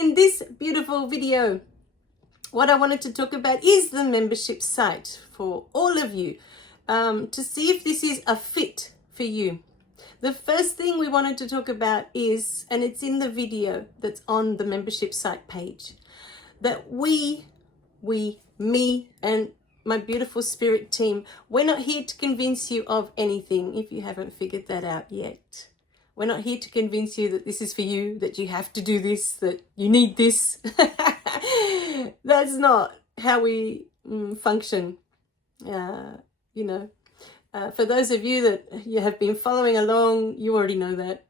In this beautiful video, what I wanted to talk about is the membership site for all of you, to see if this is a fit for you. The first thing we wanted to talk about is, and it's in the video that's on the membership site page, that me and my beautiful spirit team, we're not here to convince you of anything if you haven't figured that out yet. We're not here to convince you that this is for you, that you have to do this, that you need this. That's not how we function. For those of you that you have been following along, you already know that.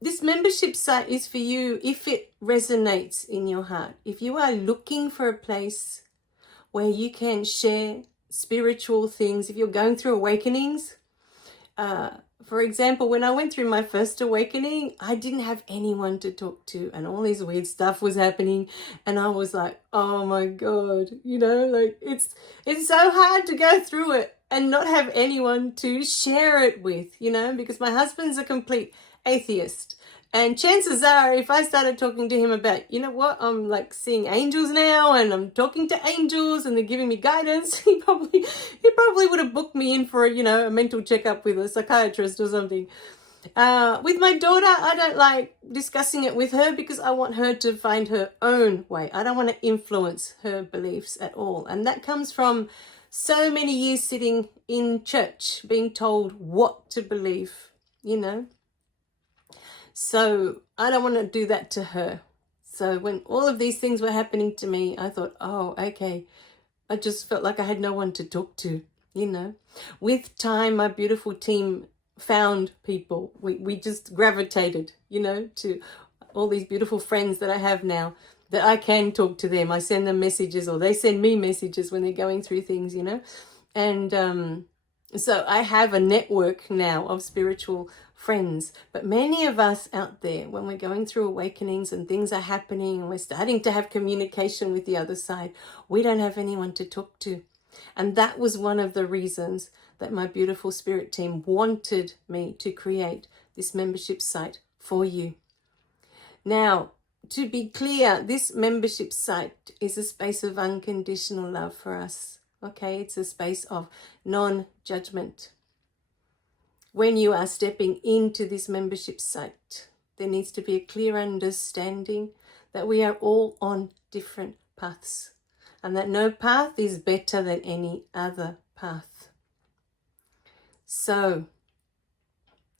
This membership site is for you if it resonates in your heart. If you are looking for a place where you can share spiritual things, if you're going through awakenings, for example, when I went through my first awakening, I didn't have anyone to talk to and all this weird stuff was happening. And I was like, oh my God, it's so hard to go through it and not have anyone to share it with, because my husband's a complete atheist. And chances are, if I started talking to him about, I'm like seeing angels now and I'm talking to angels and they're giving me guidance, he probably would have booked me in for a mental checkup with a psychiatrist or something. With my daughter, I don't like discussing it with her because I want her to find her own way. I don't want to influence her beliefs at all. And that comes from so many years sitting in church, being told what to believe, So I don't want to do that to her. So when all of these things were happening to me, I thought, oh, okay. I just felt like I had no one to talk to, With time, my beautiful team found people. We just gravitated, to all these beautiful friends that I have now, that I can talk to them. I send them messages or they send me messages when they're going through things, And so I have a network now of spiritual friends. But many of us out there, when we're going through awakenings and things are happening and we're starting to have communication with the other side, we don't have anyone to talk to. And that was one of the reasons that my beautiful spirit team wanted me to create this membership site for you. Now, to be clear, this membership site is a space of unconditional love for us. Okay, it's a space of non-judgment. When you are stepping into this membership site, there needs to be a clear understanding that we are all on different paths and that no path is better than any other path. So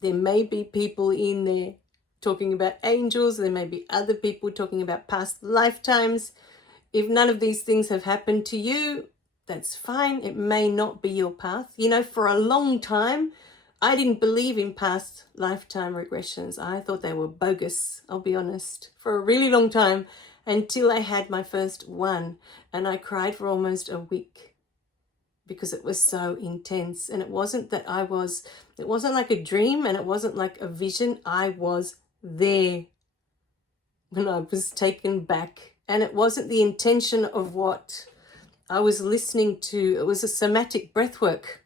there may be people in there talking about angels, there may be other people talking about past lifetimes. If none of these things have happened to you, that's fine. It may not be your path. For a long time, I didn't believe in past lifetime regressions. I thought they were bogus, I'll be honest, for a really long time, until I had my first one. And I cried for almost a week because it was so intense. And it wasn't like a dream and it wasn't like a vision. I was there when I was taken back. And it wasn't the intention of what I was listening to. It was a somatic breathwork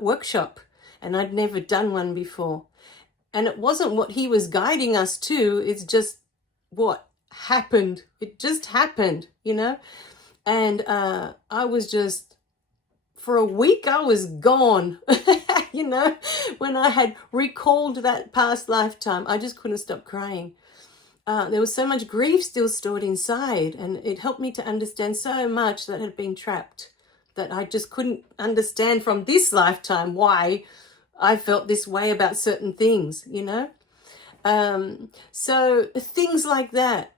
workshop, and I'd never done one before. And it wasn't what he was guiding us to, it's just what happened. It just happened, And I was just, for a week, I was gone. When I had recalled that past lifetime, I just couldn't stop crying. There was so much grief still stored inside, and it helped me to understand so much that had been trapped, that I just couldn't understand from this lifetime why I felt this way about certain things, So things like that,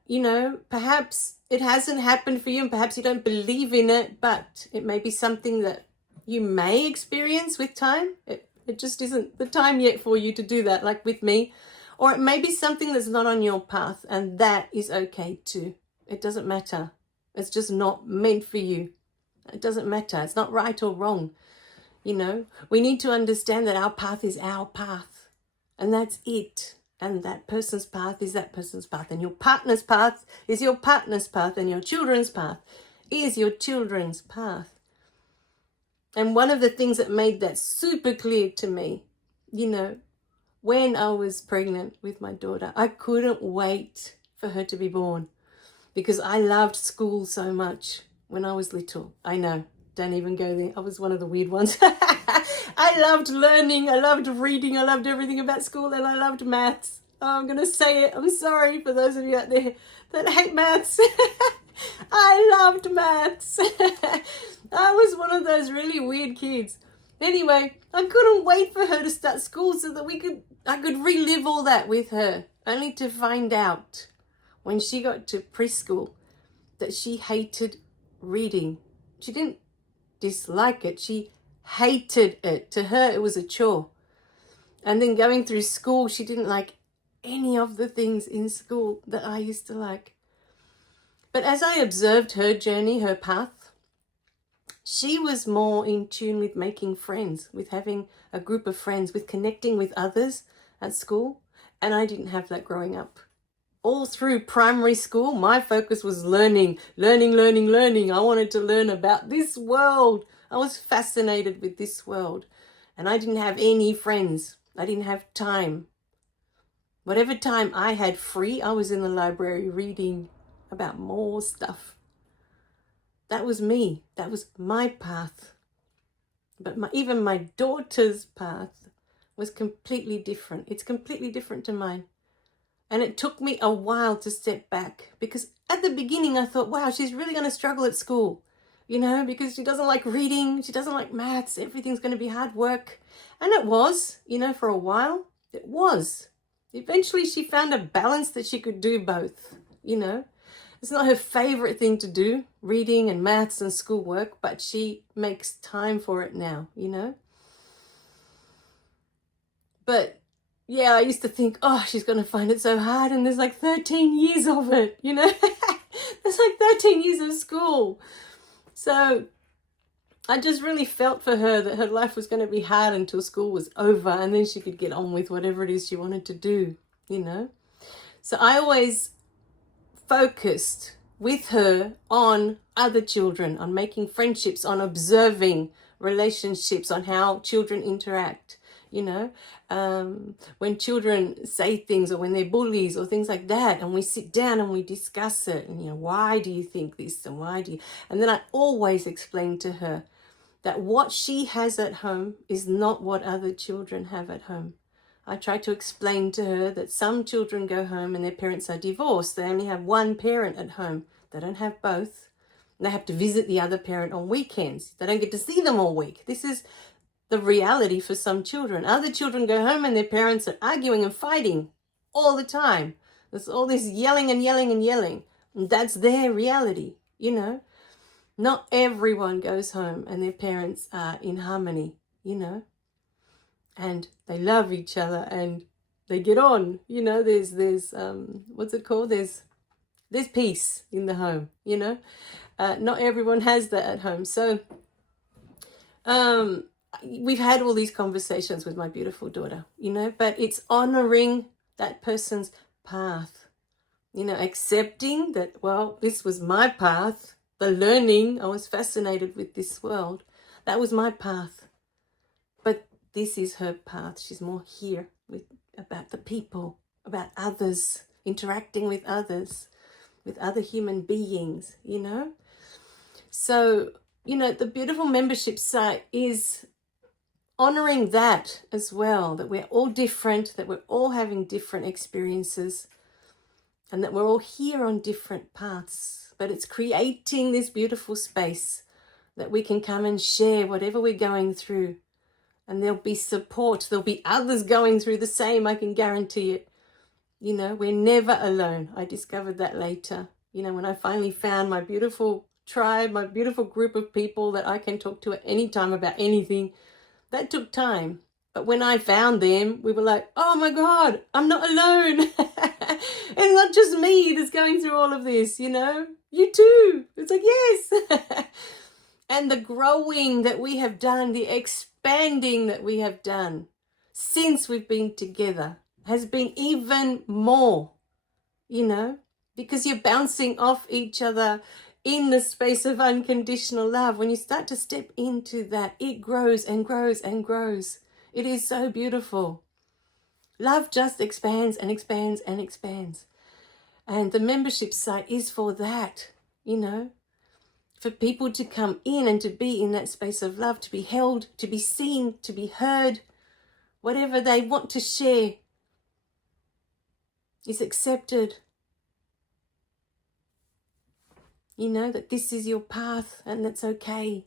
perhaps it hasn't happened for you and perhaps you don't believe in it, but it may be something that you may experience with time. It just isn't the time yet for you to do that, like with me. Or it may be something that's not on your path, and that is okay too. It doesn't matter. It's just not meant for you. It doesn't matter. It's not right or wrong. We need to understand that our path is our path, and that's it. And that person's path is that person's path, and your partner's path is your partner's path, and your children's path is your children's path. And one of the things that made that super clear to me, when I was pregnant with my daughter, I couldn't wait for her to be born, because I loved school so much when I was little. I know, don't even go there. I was one of the weird ones. I loved learning, I loved reading, I loved everything about school, and I loved maths. Oh, I'm going to say it. I'm sorry for those of you out there that hate maths. I loved maths. I was one of those really weird kids. Anyway, I couldn't wait for her to start school so that I could relive all that with her, only to find out when she got to preschool that she hated reading. She didn't dislike it, she hated it. To her, it was a chore. And then going through school, she didn't like any of the things in school that I used to like. But as I observed her journey, her path, she was more in tune with making friends, with having a group of friends, with connecting with others at school. And I didn't have that growing up. All through primary school, my focus was learning. I wanted to learn about this world. I was fascinated with this world. And I didn't have any friends. I didn't have time. Whatever time I had free, I was in the library reading about more stuff. That was me. That was my path. But even my daughter's path was completely different. It's completely different to mine. And it took me a while to step back, because at the beginning I thought, wow, she's really going to struggle at school, because she doesn't like reading, she doesn't like maths, everything's going to be hard work. And it was, for a while, it was. Eventually she found a balance that she could do both, It's not her favorite thing to do, reading and maths and schoolwork, but she makes time for it now, But yeah, I used to think, oh, she's going to find it so hard, and there's like 13 years of it, There's like 13 years of school. So I just really felt for her that her life was going to be hard until school was over, and then she could get on with whatever it is she wanted to do, So I always focused with her on other children, on making friendships, on observing relationships, on how children interact. When children say things, or when they're bullies or things like that, and we sit down and we discuss it, and why do you think this, and why do you, and then I always explain to her that what she has at home is not what other children have at home. I try to explain to her that some children go home and their parents are divorced. They only have one parent at home. They don't have both. They have to visit the other parent on weekends. They don't get to see them all week. This is the reality for some children. Other children go home and their parents are arguing and fighting all the time. There's all this yelling and yelling and yelling. And that's their reality, Not everyone goes home and their parents are in harmony, and they love each other and they get on, there's what's it called? There's peace in the home, Not everyone has that at home. So we've had all these conversations with my beautiful daughter, but it's honoring that person's path, accepting that, well, this was my path, the learning, I was fascinated with this world. That was my path. But this is her path. She's more here about the people, about others, interacting with others, with other human beings, So, the beautiful membership site is honoring that as well, that we're all different, that we're all having different experiences, and that we're all here on different paths. But it's creating this beautiful space that we can come and share whatever we're going through. And there'll be support. There'll be others going through the same, I can guarantee it. We're never alone. I discovered that later. When I finally found my beautiful tribe, my beautiful group of people that I can talk to at any time about anything, that took time. But when I found them, we were like, oh my God, I'm not alone. It's not just me that's going through all of this, You too. It's like, yes. And the growing that we have done, the expanding that we have done since we've been together has been even more, because you're bouncing off each other in the space of unconditional love. When you start to step into that, it grows and grows and grows. It is so beautiful. Love just expands and expands and expands. And the membership site is for that, you know, for people to come in and to be in that space of love, to be held, to be seen, to be heard. Whatever they want to share is accepted. You know, that this is your path and that's okay.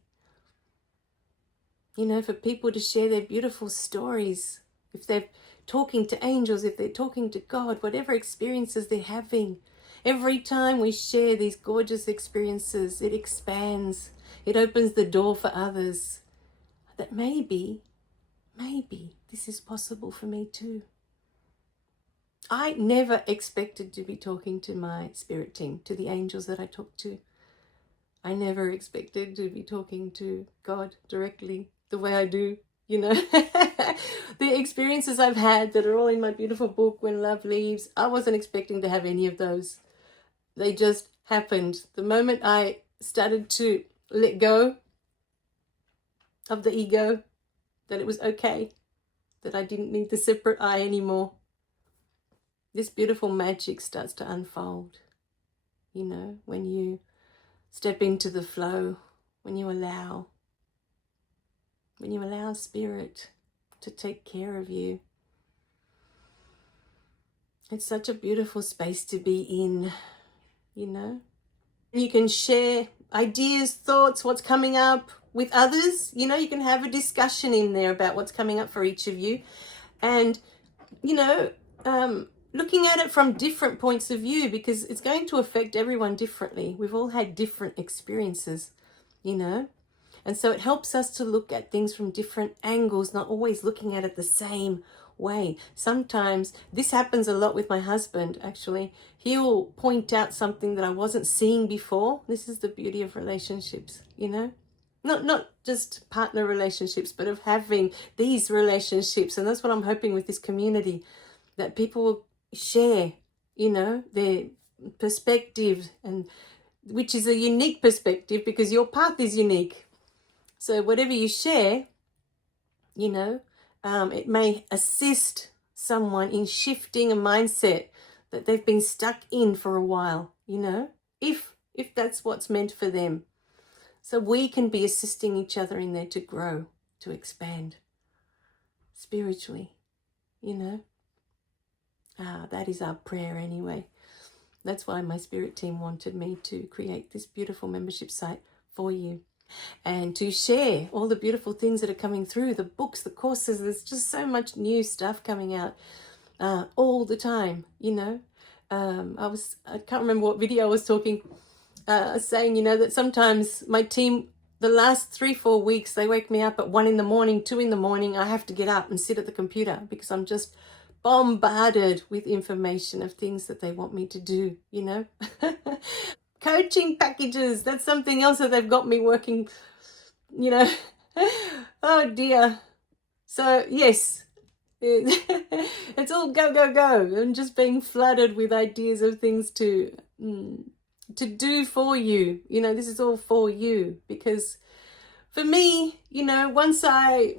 You know, for people to share their beautiful stories. If they're talking to angels, if they're talking to God, whatever experiences they're having. Every time we share these gorgeous experiences, it expands. It opens the door for others. That maybe this is possible for me too. I never expected to be talking to my spirit team, to the angels that I talk to. I never expected to be talking to God directly the way I do, you know. The experiences I've had that are all in my beautiful book, When Love Leaves, I wasn't expecting to have any of those. They just happened. The moment I started to let go of the ego, that it was okay, that I didn't need the separate I anymore, this beautiful magic starts to unfold, you know, when you step into the flow, when you allow spirit to take care of you. It's such a beautiful space to be in, you know. You can share ideas, thoughts, what's coming up with others. You know, you can have a discussion in there about what's coming up for each of you. And, you know, looking at it from different points of view, because it's going to affect everyone differently. We've all had different experiences, you know. And so it helps us to look at things from different angles, not always looking at it the same way. Sometimes this happens a lot with my husband, actually. He'll point out something that I wasn't seeing before. This is the beauty of relationships, you know. Not just partner relationships, but of having these relationships. And that's what I'm hoping with this community, that people will share, you know, their perspective, and which is a unique perspective because your path is unique. So whatever you share, you know, it may assist someone in shifting a mindset that they've been stuck in for a while, you know, if that's what's meant for them. So we can be assisting each other in there to grow, to expand spiritually, you know. That is our prayer anyway. That's why my spirit team wanted me to create this beautiful membership site for you, and to share all the beautiful things that are coming through, the books, the courses. There's just so much new stuff coming out all the time, you know. I can't remember what video I was talking, saying, you know, that sometimes my team, the last 3-4 weeks, they wake me up at 1 a.m, 2 a.m. I have to get up and sit at the computer because I'm just bombarded with information of things that they want me to do, you know. Coaching packages, that's something else that they've got me working, you know. Oh dear. So yes, it's all go, go, go. I'm just being flooded with ideas of things to do for you. You know, this is all for you, because for me, you know, once I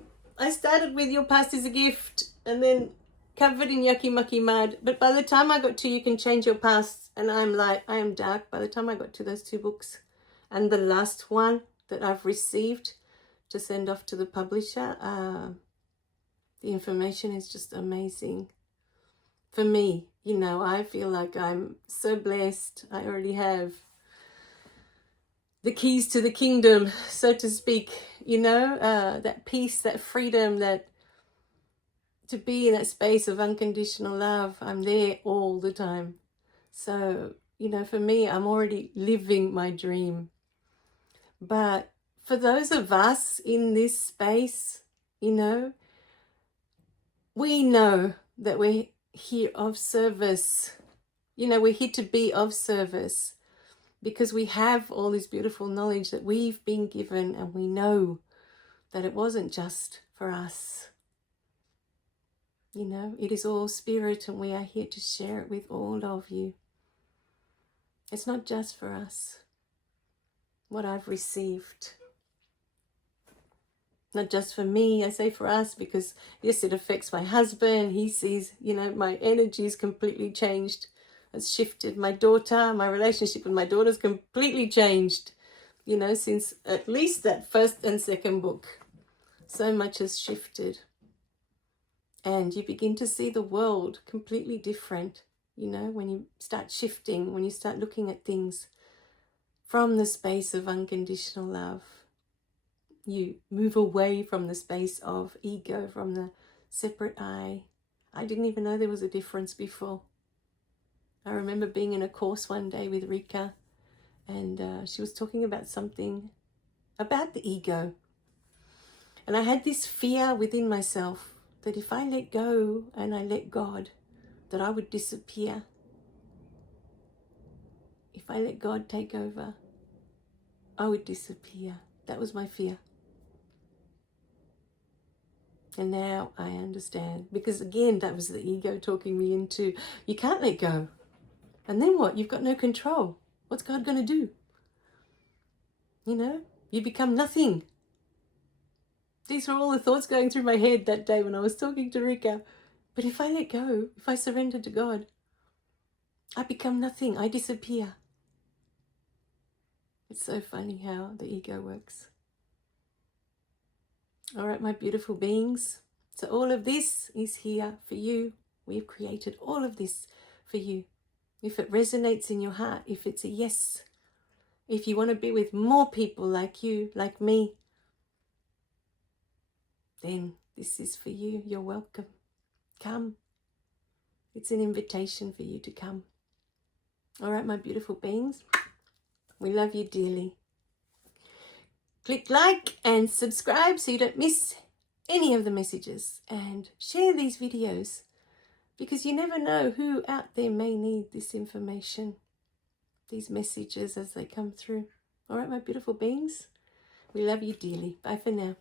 started with Your Past is a Gift, and then Covered in Yucky Mucky Mud, but by the time I got to You Can Change Your Past, and I'm like, I Am Dark, by the time I got to those 2 books, and the last one that I've received to send off to the publisher, the information is just amazing. For me, you know, I feel like I'm so blessed. I already have the keys to the kingdom, so to speak, you know, that peace, that freedom, that to be in that space of unconditional love. I'm there all the time. So, you know, for me, I'm already living my dream. But for those of us in this space, you know, we know that we're here of service. You know, we're here to be of service because we have all this beautiful knowledge that we've been given, and we know that it wasn't just for us. You know, it is all spirit, and we are here to share it with all of you. It's not just for us, what I've received. Not just for me, I say for us, because yes, it affects my husband. He sees, you know, my energy is completely changed has shifted. My relationship with my daughter's completely changed, you know, since at least that first and second book. So much has shifted. And you begin to see the world completely different, you know, when you start shifting, when you start looking at things from the space of unconditional love. You move away from the space of ego, from the separate I. I didn't even know there was a difference before. I remember being in a course one day with Rikka, and she was talking about something about the ego. And I had this fear within myself that if I let go and I let God, that I would disappear. If I let God take over, I would disappear. That was my fear. And now I understand. Because again, that was the ego talking me into, you can't let go. And then what? You've got no control. What's God going to do? You know, you become nothing. These were all the thoughts going through my head that day when I was talking to Rikka. But if I let go, if I surrender to God, I become nothing. I disappear. It's so funny how the ego works. All right, my beautiful beings. So all of this is here for you. We've created all of this for you. If it resonates in your heart, if it's a yes, if you want to be with more people like you, like me, then this is for you. You're welcome. Come. It's an invitation for you to come. All right, my beautiful beings. We love you dearly. Click like and subscribe so you don't miss any of the messages, and share these videos because you never know who out there may need this information, these messages as they come through. All right, my beautiful beings. We love you dearly. Bye for now.